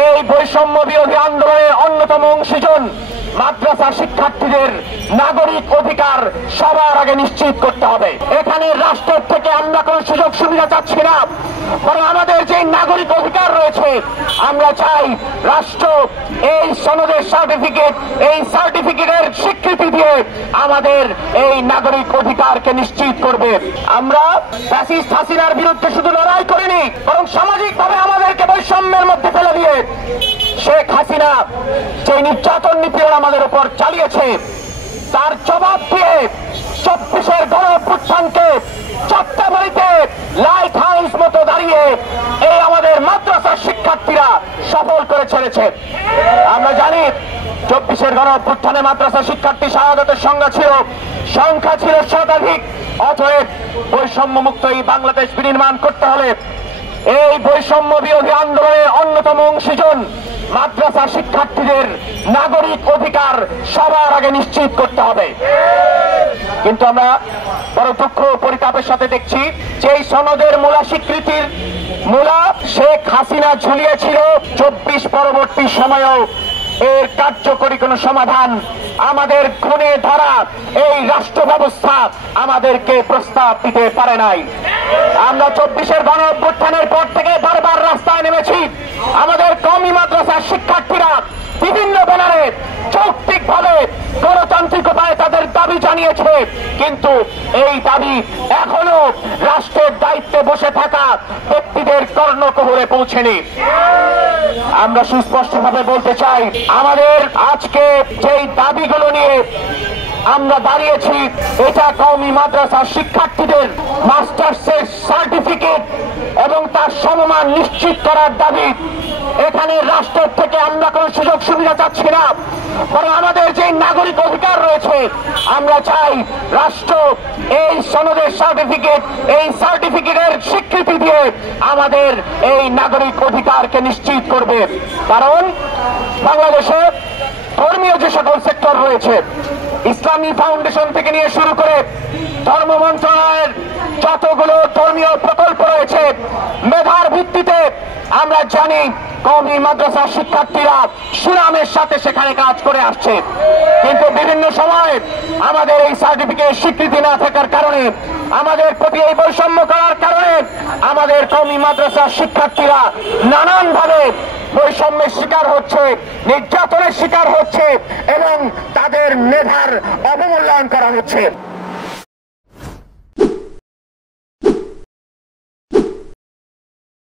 এই বৈষম্য বিরোধী আন্দোলনের অন্যতম অংশীজন মাদ্রাসা শিক্ষার্থীদের নাগরিক অধিকার সবার আগে নিশ্চিত করতে হবে। এখানে রাষ্ট্রের থেকে আমরা কোন সুযোগ সুবিধা চাচ্ছি না, বরং আমাদের যে নাগরিক অধিকার রয়েছে আমরা চাই রাষ্ট্র এই সনদের সার্টিফিকেট, এই সার্টিফিকেটের স্বীকৃতি দিয়ে আমাদের এই নাগরিক অধিকারকে নিশ্চিত করবে। আমরা ফ্যাসিস্ট হাসিনার বিরুদ্ধে শুধু লড়াই করিনি, বরং সামাজিকভাবে আমাদেরকে বৈষম্যের মধ্যে ফেলে দিয়ে শেখ হাসিনা যে নির্যাতন নিপীড়ন আমাদের উপর চালিয়েছে তার জবাব দিয়ে 24-এর গণঅভ্যুত্থানকে যাত্রাবাড়িতে লাইট হাউস মতো দাঁড়িয়ে এই আমাদের মাদ্রাসার শিক্ষার্থীরা সফল করে ছেড়েছে। আমরা জানি 24-এর গণঅভ্যুত্থানে মাদ্রাসা শিক্ষার্থী শাহাদাতের সংখ্যা ছিল শতাধিক। অতএব বৈষম্য মুক্ত এই বাংলাদেশ বিনির্মাণ করতে হলে এই বৈষম্য বিরোধী আন্দোলনের অন্যতম অংশীজন মাদ্রাসা শিক্ষার্থীদের নাগরিক অধিকার সবার আগে নিশ্চিত করতে হবে। কিন্তু আমরা বড় দুঃখ পরিতাপের সাথে দেখছি যে এই সনদের মূলা স্বীকৃতির মূলা শেখ হাসিনা ঝুলিয়েছিল 24 পরবর্তী সময়েও এর কার্যকরী কোন সমাধান আমাদের খুনে ধরা এই রাষ্ট্র ব্যবস্থা আমাদেরকে প্রস্তাব দিতে পারে নাই। আমরা 24-এর গণঅভ্যুত্থানের পর থেকে বারবার রাস্তায় নেমেছি। আমাদের কওমি মাদ্রাসার শিক্ষার্থীরা বিভিন্ন ব্যানারে যৌক্তিকভাবে গণতান্ত্রিক উপায়ে তাদের দাবি জানিয়েছে, কিন্তু এই দাবি এখনো রাষ্ট্রের দায়িত্বে বসে থাকা ব্যক্তিদের কর্ণকুহরে পৌঁছেনি। আমরা সুস্পষ্টভাবে বলতে চাই, আমাদের আজকে যেই দাবিগুলো নিয়ে আমরা দাঁড়িয়েছি এটা কওমি মাদ্রাসার শিক্ষার্থীদের মাস্টার্সের সার্টিফিকেট এবং তার সমমান নিশ্চিত করার দাবি। এখানে রাষ্ট্রের থেকে আমরা কোন সুযোগ সুবিধা চাচ্ছি না, বরং আমাদের যে নাগরিক অধিকার রয়েছে আমরা চাই রাষ্ট্র এই সনদের সার্টিফিকেট, এই সার্টিফিকেটের স্বীকৃতি দিয়ে আমাদের এই নাগরিক অধিকারকে নিশ্চিত করবে। কারণ বাংলাদেশে ধর্মীয় যে সকল সেক্টর রয়েছে, ইসলামী ফাউন্ডেশন থেকে নিয়ে শুরু করে ধর্ম মন্ত্রণালয়ের যতগুলো ধর্মীয় প্রকল্প রয়েছে, মেধার ভিত্তিতে আমরা জানি কওমি মাদ্রাসার শিক্ষার্থীরা সুনামের সাথে সেখানে কাজ করে আসছে। কিন্তু বিভিন্ন সময় আমাদের এই সার্টিফিকেট স্বীকৃতি না থাকার কারণে, আমাদের প্রতি এই বৈষম্য করার কারণে আমাদের কওমি মাদ্রাসার শিক্ষার্থীরা নানানভাবে বৈষম্যের শিকার হচ্ছে, নির্যাতনের শিকার হচ্ছে এবং তাদের মেধার অবমূল্যায়ন করা হচ্ছে।